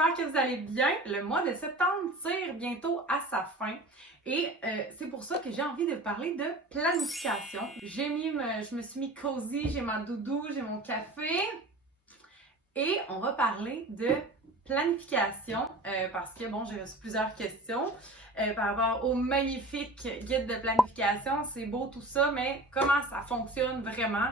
j'espère que vous allez bien. Le mois de septembre tire bientôt à sa fin et c'est pour ça que j'ai envie de parler de planification. Je me suis mis cosy, j'ai ma doudou, j'ai mon café et on va parler de planification parce que bon, j'ai reçu plusieurs questions par rapport au magnifique guide de planification. C'est beau tout ça, mais comment ça fonctionne vraiment?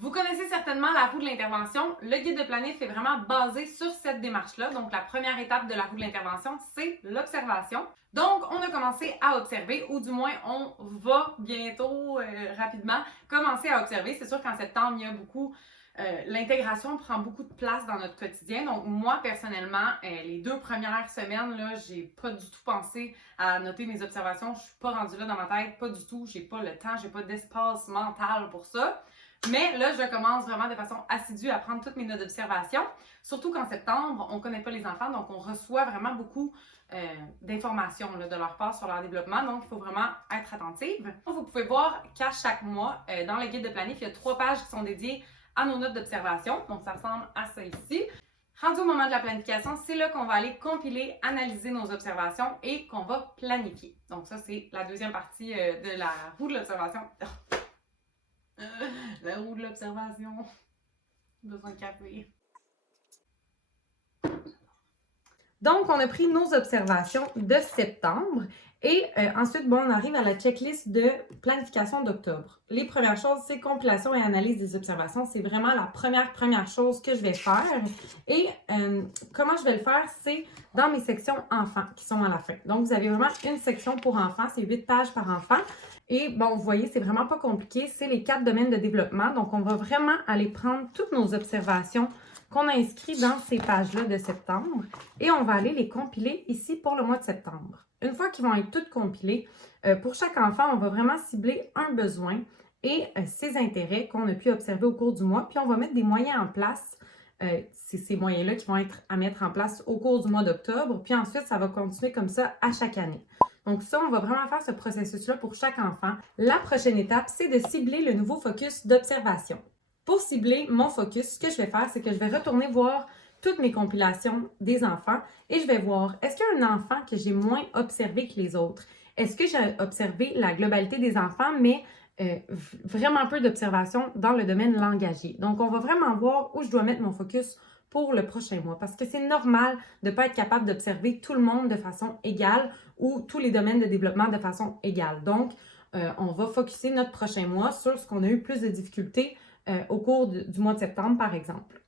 Vous connaissez certainement la roue de l'intervention. Le guide de planif est vraiment basé sur cette démarche-là. Donc, la première étape de la roue de l'intervention, c'est l'observation. Donc, on a commencé à observer, ou du moins, on va bientôt, rapidement, commencer à observer. C'est sûr qu'en septembre, il y a beaucoup... l'intégration prend beaucoup de place dans notre quotidien. Donc, moi, personnellement, les 2 premières semaines, là, j'ai pas du tout pensé à noter mes observations. Je suis pas rendue là dans ma tête, pas du tout. J'ai pas le temps, j'ai pas d'espace mental pour ça. Mais là, je commence vraiment de façon assidue à prendre toutes mes notes d'observation. Surtout qu'en septembre, on ne connaît pas les enfants, donc on reçoit vraiment beaucoup d'informations de leur part sur leur développement. Donc, il faut vraiment être attentive. Vous pouvez voir qu'à chaque mois, dans le guide de planif, il y a 3 pages qui sont dédiées à nos notes d'observation. Donc, ça ressemble à ça ici. Rendu au moment de la planification, c'est là qu'on va aller compiler, analyser nos observations et qu'on va planifier. Donc, ça, c'est la deuxième partie de la roue de l'observation. La roue de l'observation. Besoin de café. Donc, on a pris nos observations de septembre et ensuite, bon, on arrive à la checklist de planification d'octobre. Les premières choses, c'est compilation et analyse des observations. C'est vraiment la première chose que je vais faire. Et comment je vais le faire, c'est dans mes sections enfants qui sont à la fin. Donc, vous avez vraiment une section pour enfants, c'est 8 pages par enfant. Et bon, vous voyez, c'est vraiment pas compliqué. C'est les 4 domaines de développement. Donc, on va vraiment aller prendre toutes nos observations qu'on a inscrites dans ces pages-là de septembre et on va aller les compiler ici pour le mois de septembre. Une fois qu'ils vont être toutes compilées, pour chaque enfant, on va vraiment cibler un besoin et ses intérêts qu'on a pu observer au cours du mois. Puis, on va mettre des moyens en place. C'est ces moyens-là qui vont être à mettre en place au cours du mois d'octobre. Puis ensuite, ça va continuer comme ça à chaque année. Donc ça, on va vraiment faire ce processus-là pour chaque enfant. La prochaine étape, c'est de cibler le nouveau focus d'observation. Pour cibler mon focus, ce que je vais faire, c'est que je vais retourner voir toutes mes compilations des enfants et je vais voir, est-ce qu'il y a un enfant que j'ai moins observé que les autres? Est-ce que j'ai observé la globalité des enfants, mais vraiment peu d'observations dans le domaine langagier? Donc, on va vraiment voir où je dois mettre mon focus pour le prochain mois parce que c'est normal de ne pas être capable d'observer tout le monde de façon égale ou tous les domaines de développement de façon égale. Donc, on va focuser notre prochain mois sur ce qu'on a eu plus de difficultés au cours du mois de septembre, par exemple.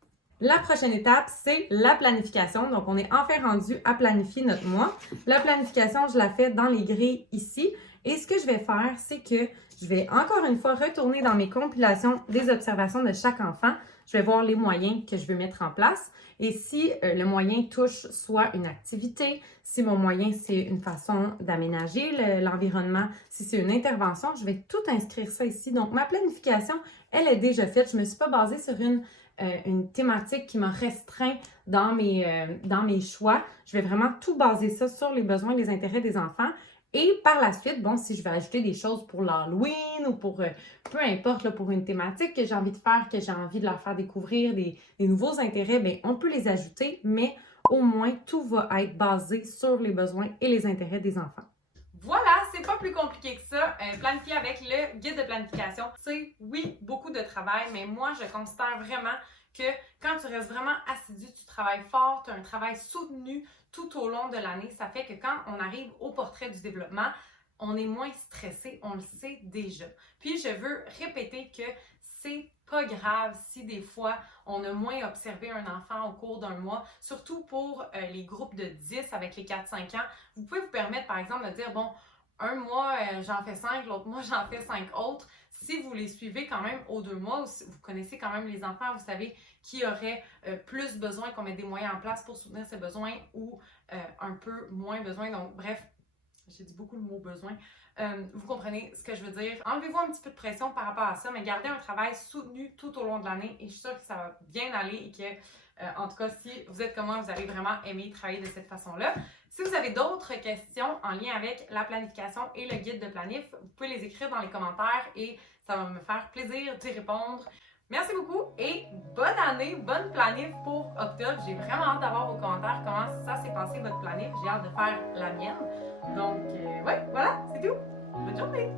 La prochaine étape, c'est la planification. Donc, on est enfin rendu à planifier notre mois. La planification, je la fais dans les grilles ici. Et ce que je vais faire, c'est que je vais encore une fois retourner dans mes compilations des observations de chaque enfant. Je vais voir les moyens que je veux mettre en place. Et si le moyen touche soit une activité, si mon moyen, c'est une façon d'aménager l'environnement, si c'est une intervention, je vais tout inscrire ça ici. Donc, ma planification, elle est déjà faite. Je ne me suis pas basée sur une thématique qui m'a restreint dans mes choix. Je vais vraiment tout baser ça sur les besoins et les intérêts des enfants. Et par la suite, bon, si je vais ajouter des choses pour l'Halloween ou pour peu importe, là, pour une thématique que j'ai envie de faire, que j'ai envie de leur faire découvrir des nouveaux intérêts, bien, on peut les ajouter, mais au moins, tout va être basé sur les besoins et les intérêts des enfants. Voilà, c'est pas plus compliqué que ça. Planifier avec le guide de planification, c'est, oui, beaucoup de travail, mais moi, je considère vraiment que quand tu restes vraiment assidu, tu travailles fort, tu as un travail soutenu tout au long de l'année. Ça fait que quand on arrive au portrait du développement, on est moins stressé, on le sait déjà. Puis, je veux répéter que c'est pas grave si des fois on a moins observé un enfant au cours d'un mois, surtout pour les groupes de 10 avec les 4-5 ans. Vous pouvez vous permettre par exemple de dire, bon, un mois j'en fais 5, l'autre mois j'en fais 5 autres. Si vous les suivez quand même aux 2 mois, vous connaissez quand même les enfants, vous savez qui aurait plus besoin qu'on mette des moyens en place pour soutenir ses besoins ou un peu moins besoin. Donc bref, j'ai dit beaucoup le mot besoin. Vous comprenez ce que je veux dire. Enlevez-vous un petit peu de pression par rapport à ça, mais gardez un travail soutenu tout au long de l'année et je suis sûre que ça va bien aller et que, en tout cas, si vous êtes comme moi, vous allez vraiment aimer travailler de cette façon-là. Si vous avez d'autres questions en lien avec la planification et le guide de planif, vous pouvez les écrire dans les commentaires et ça va me faire plaisir d'y répondre. Merci beaucoup et bonne année, bonne planif pour octobre. J'ai vraiment hâte d'avoir vos commentaires, comment ça s'est passé votre planif. J'ai hâte de faire la mienne. Donc, ouais, voilà, c'est tout. Bonne journée!